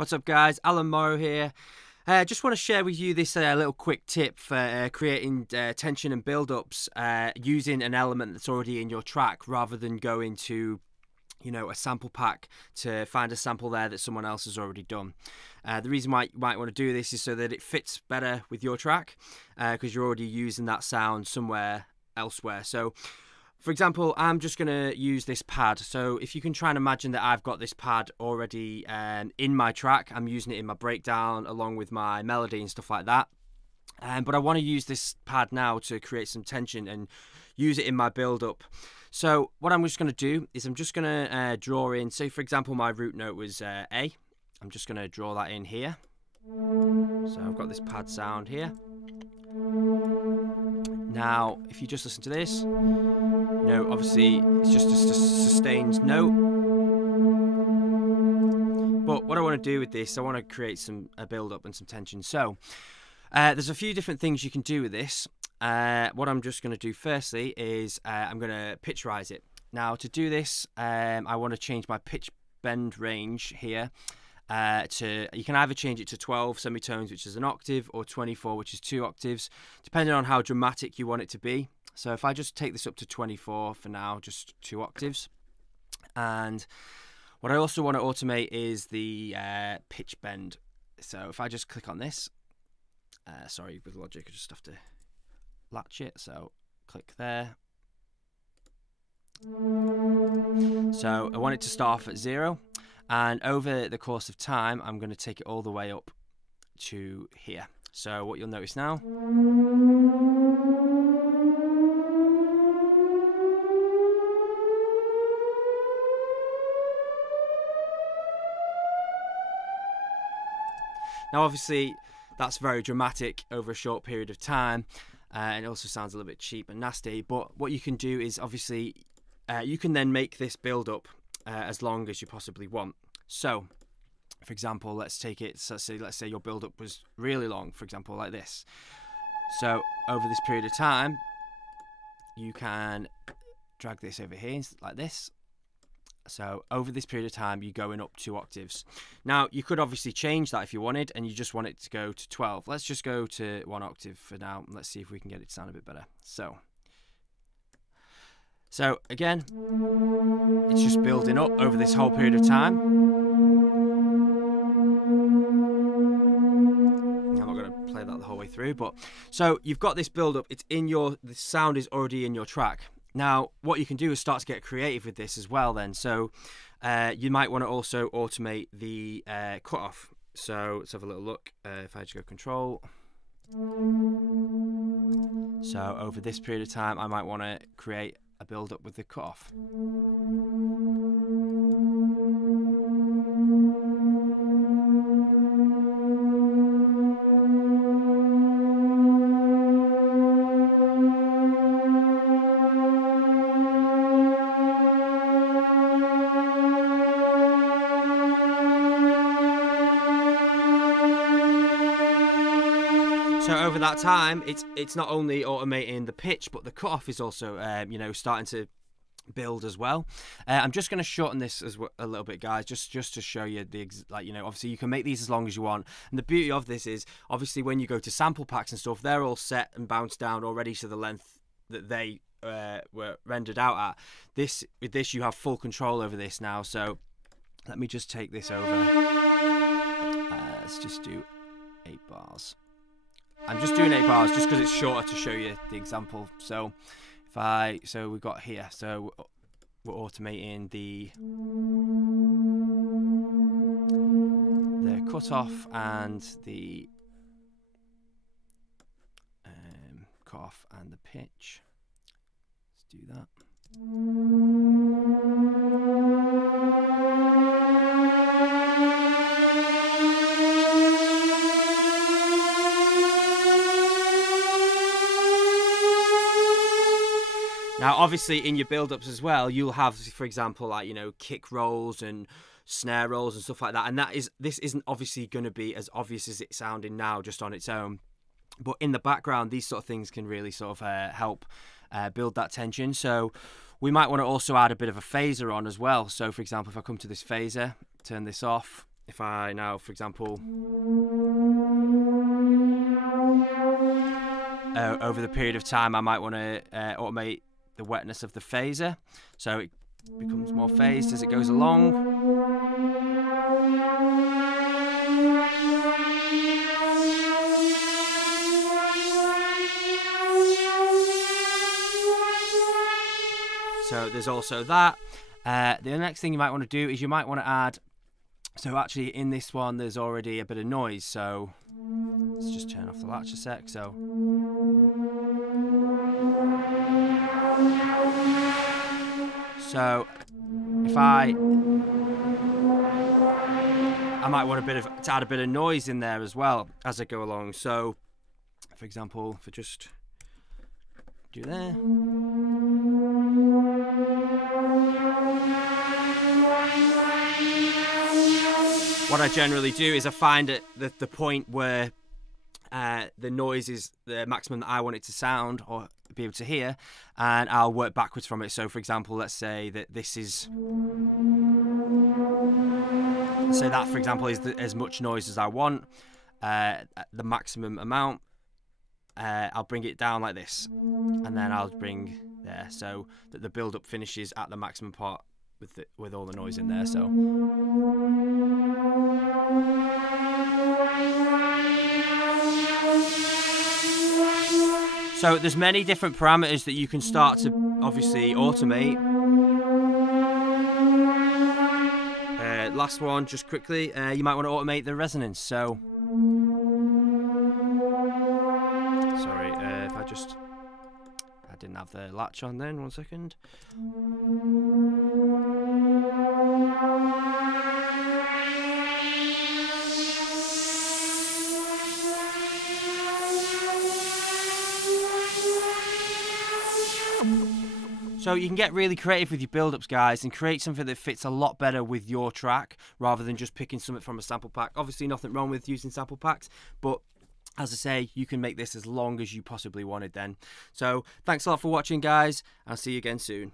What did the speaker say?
What's up, guys? Allan Morrow here. Just want to share with you this little quick tip for creating tension and build-ups using an element that's already in your track rather than going to, a sample pack to find a sample there that someone else has already done. The reason why you might want to do this is so that it fits better with your track because you're already using that sound somewhere elsewhere. So, for example, I'm just going to use this pad. So if you can try and imagine that I've got this pad already in my track, I'm using it in my breakdown along with my melody and stuff like that. But I want to use this pad now to create some tension and use it in my build-up. So what I'm just going to do is I'm just going to draw in, say for example my root note was A. I'm just going to draw that in here. So I've got this pad sound here. Now, if you just listen to this, obviously it's just a sustained note. But what I want to do with this, I want to create a build-up and some tension. So, there's a few different things you can do with this. What I'm just going to do firstly is I'm going to pitch rise it. Now, to do this, I want to change my pitch bend range here. You can either change it to 12 semitones, which is an octave, or 24, which is 2 octaves, depending on how dramatic you want it to be. So if I just take this up to 24 for now, just 2 octaves. And what I also want to automate is the pitch bend. So if I just click on this, sorry, with Logic, I just have to latch it. So click there. So I want it to start off at 0. And over the course of time, I'm going to take it all the way up to here. So what you'll notice now. Now, obviously, that's very dramatic over a short period of time. And it also sounds a little bit cheap and nasty. But what you can do is, obviously, you can then make this build up as long as you possibly want. So, for example, let's say your build-up was really long, for example, like this. So, over this period of time, you can drag this over here like this. So, over this period of time, you're going up 2 octaves. Now, you could obviously change that if you wanted, and you just want it to go to 12. Let's just go to 1 octave for now. Let's see if we can get it to sound a bit better. So again, it's just building up over this whole period of time. I'm not going to play that the whole way through, but so you've got this build up. The sound is already in your track. Now, what you can do is start to get creative with this as well. Then, so you might want to also automate the cutoff. So let's have a little look. If I just go Control. So over this period of time, I might want to create a build up with the cutoff. So over that time, it's not only automating the pitch, but the cutoff is also, starting to build as well. I'm just going to shorten this a little bit, guys, just to show you obviously you can make these as long as you want. And the beauty of this is, obviously, when you go to sample packs and stuff, they're all set and bounced down already to the length that they were rendered out at. With this, you have full control over this now. So let me just take this over. Let's just do 8 bars. I'm just doing 8 bars just because it's shorter to show you the example. So we've got here. So we're automating the cutoff and the cutoff and the pitch. Let's do that. Now, obviously, in your build-ups as well, you'll have, for example, kick rolls and snare rolls and stuff like that. And this isn't obviously going to be as obvious as it's sounding now just on its own. But in the background, these sort of things can really sort of help build that tension. So we might want to also add a bit of a phaser on as well. So for example, if I come to this phaser, turn this off, if I now, for example, over the period of time, I might want to automate the wetness of the phaser, so it becomes more phased as it goes along. So there's also that. The next thing you might want to do is you might want to add, so actually in this one there's already a bit of noise, so let's just turn off the latch a sec. So if I might want to add a bit of noise in there as well as I go along. So for example, if I just do there. What I generally do is I find at the point where the noise is the maximum that I want it to sound or be able to hear, and I'll work backwards from it. So for example, let's say that this is, say that for example is as much noise as I want, at the maximum amount. I'll bring it down like this, and then I'll bring there, so that the build-up finishes at the maximum part with all the noise in there. So there's many different parameters that you can start to obviously automate. Last one, just quickly, you might want to automate the resonance. So sorry, if I didn't have the latch on then, 1 second. So you can get really creative with your build-ups, guys, and create something that fits a lot better with your track rather than just picking something from a sample pack. Obviously, nothing wrong with using sample packs, but as I say, you can make this as long as you possibly wanted then. So thanks a lot for watching, guys. I'll see you again soon.